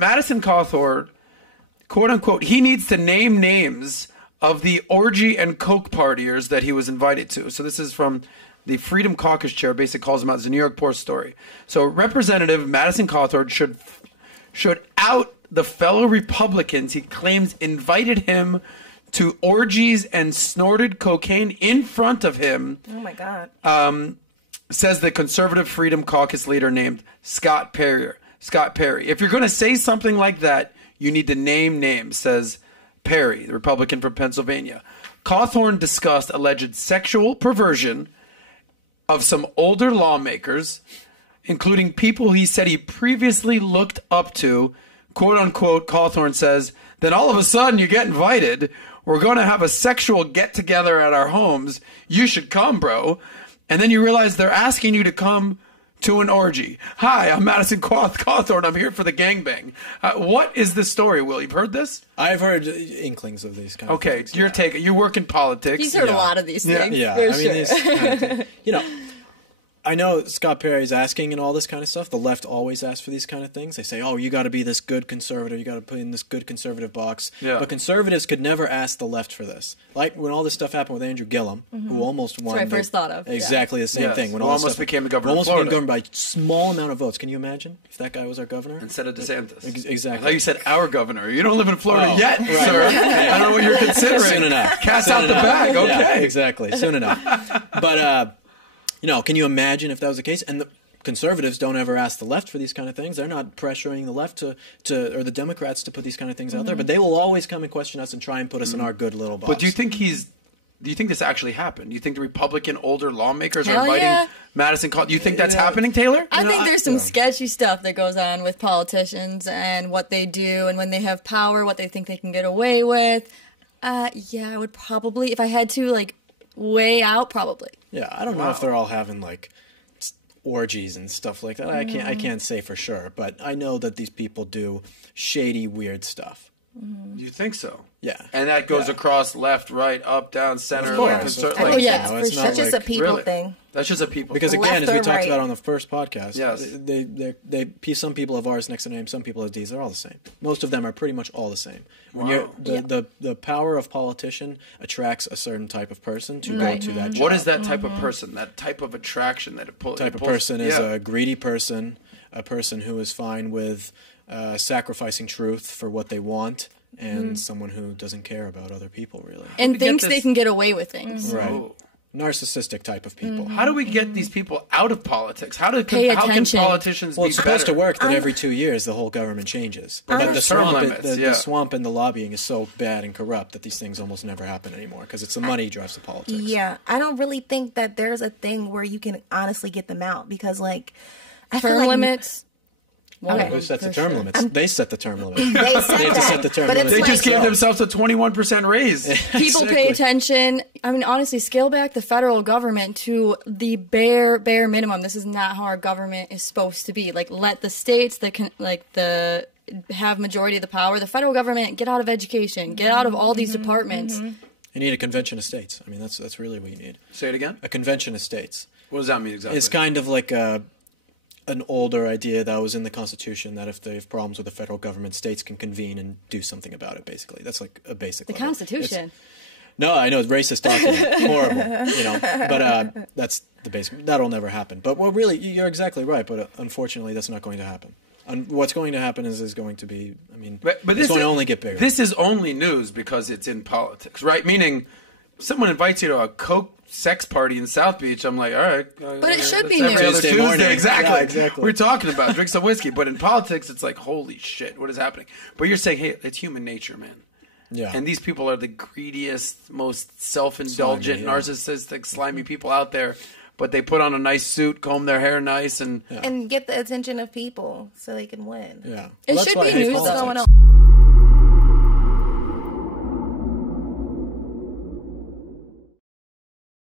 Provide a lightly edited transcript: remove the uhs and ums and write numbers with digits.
Madison Cawthorne, quote unquote, he needs to name names of the orgy and coke partiers that he was invited to. So this is from the Freedom Caucus chair, basically calls him out. It's a New York Post story. So Representative Madison Cawthorne should out the fellow Republicans he claims invited him to orgies and snorted cocaine in front of him. Oh my God. Says the conservative Freedom Caucus leader named Scott Perry. If you're going to say something like that, you need to name names, says Perry, the Republican from Pennsylvania. Cawthorne discussed alleged sexual perversion of some older lawmakers, including people he said he previously looked up to. Quote unquote, Cawthorne says, then all of a sudden you get invited. We're going to have a sexual get-together at our homes. You should come, bro. And then you realize they're asking you to come to an orgy. Hi, I'm Madison Cawthorne. I'm here for the gangbang. What is the story, Will? You've heard this? I've heard inklings of these kind of things. Okay, you work in politics. He's heard a lot of these things. Yeah, for I mean, sure. these kind of, you know, I know Scott Perry's asking and all this kind of stuff. The left always asks for these kind of things. They say, oh, you got to be this good conservative. You got to put in this good conservative box. Yeah. But conservatives could never ask the left for this. Like when all this stuff happened with Andrew Gillum, who almost won. That's what I first thought of. Exactly the same thing. When Who all almost this stuff, became the governor of almost Florida. became governor by a small amount of votes. Can you imagine if that guy was our governor? Instead of DeSantis. Exactly. I thought you said our governor. You don't live in Florida Oh, yet, right. sir. I don't know what you're considering. Soon enough. Cast Soon out the enough. bag. Okay. Yeah, exactly. Soon enough. But, you know, can you imagine if that was the case? And the conservatives don't ever ask the left for these kind of things. They're not pressuring the left to or the Democrats to put these kind of things out there. But they will always come and question us and try and put us in our good little box. But do you think this actually happened? Do you think the Republican older lawmakers Hell are inviting yeah. Madison Cawthorne? Do you think that's happening, Taylor? I think there's some sketchy stuff that goes on with politicians and what they do and when they have power, what they think they can get away with. Yeah, I would probably, if I had to, like, weigh out, probably. Yeah, I don't know if they're all having, like, orgies and stuff like that. I can't say for sure, but I know that these people do shady, weird stuff. You think so? Yeah. And that goes across left, right, up, down, center. Of course. Like, Oh, yeah. No, it's not That's just a like- people Really? thing. That's just a people. Because thing. again, Left as we or talked right? about on the first podcast, Yes. some people have R's next to names, some people have D's. They're all the same. Most of them are pretty much all the same. When Wow. the power of politician attracts a certain type of person to go to that job. What is that type of person? That type of attraction that it pulls? type of person is a greedy person, a person who is fine with sacrificing truth for what they want, and someone who doesn't care about other people really. And we get thinks this- they can get away with things. Right. Oh. Narcissistic type of people. How do we get these people out of politics? How Pay can attention. politicians Well, be it's supposed better? to work that every 2 years the whole government changes. But the There's term swamp, limits, the swamp and the lobbying is so bad and corrupt that these things almost never happen anymore because it's the money drives the politics. Yeah, I don't really think that there's a thing where you can honestly get them out because, like, I feel Term like limits. Okay. Who sets the term limits? They set the term limits. They They said have to set the term but limits. They it's just like, gave themselves a 21% raise. People Exactly. pay attention. I mean, honestly, scale back the federal government to the bare minimum. This is not how our government is supposed to be. Like, let the states that can, have majority of the power. The federal government get out of education, get out of all these departments. You need a convention of states. I mean, that's really what you need. Say it again. A convention of states. What does that mean exactly? It's kind of like an older idea that was in the Constitution that if they have problems with the federal government, states can convene and do something about it, basically. That's like a basic The level. Constitution. No, I know, it's racist talking. Horrible, you know. But that's the basic. That'll never happen. But really, you're exactly right. But unfortunately, that's not going to happen. What's going to happen is going to be, I mean, But it's going to only get bigger. This is only news because it's in politics, right? Meaning, someone invites you to a Coke sex party in South Beach. I'm like, all right. But it should it's be every news. other Tuesday morning. Exactly. Yeah, exactly. We're talking about drink some whiskey, but in politics, it's like, holy shit, what is happening? But you're saying, hey, it's human nature, man. Yeah. And these people are the greediest, most self-indulgent, Slimy, yeah. narcissistic, slimy people out there. But they put on a nice suit, comb their hair nice, and and get the attention of people so they can win. Yeah. It That's should why be I hate news, politics. What's going on?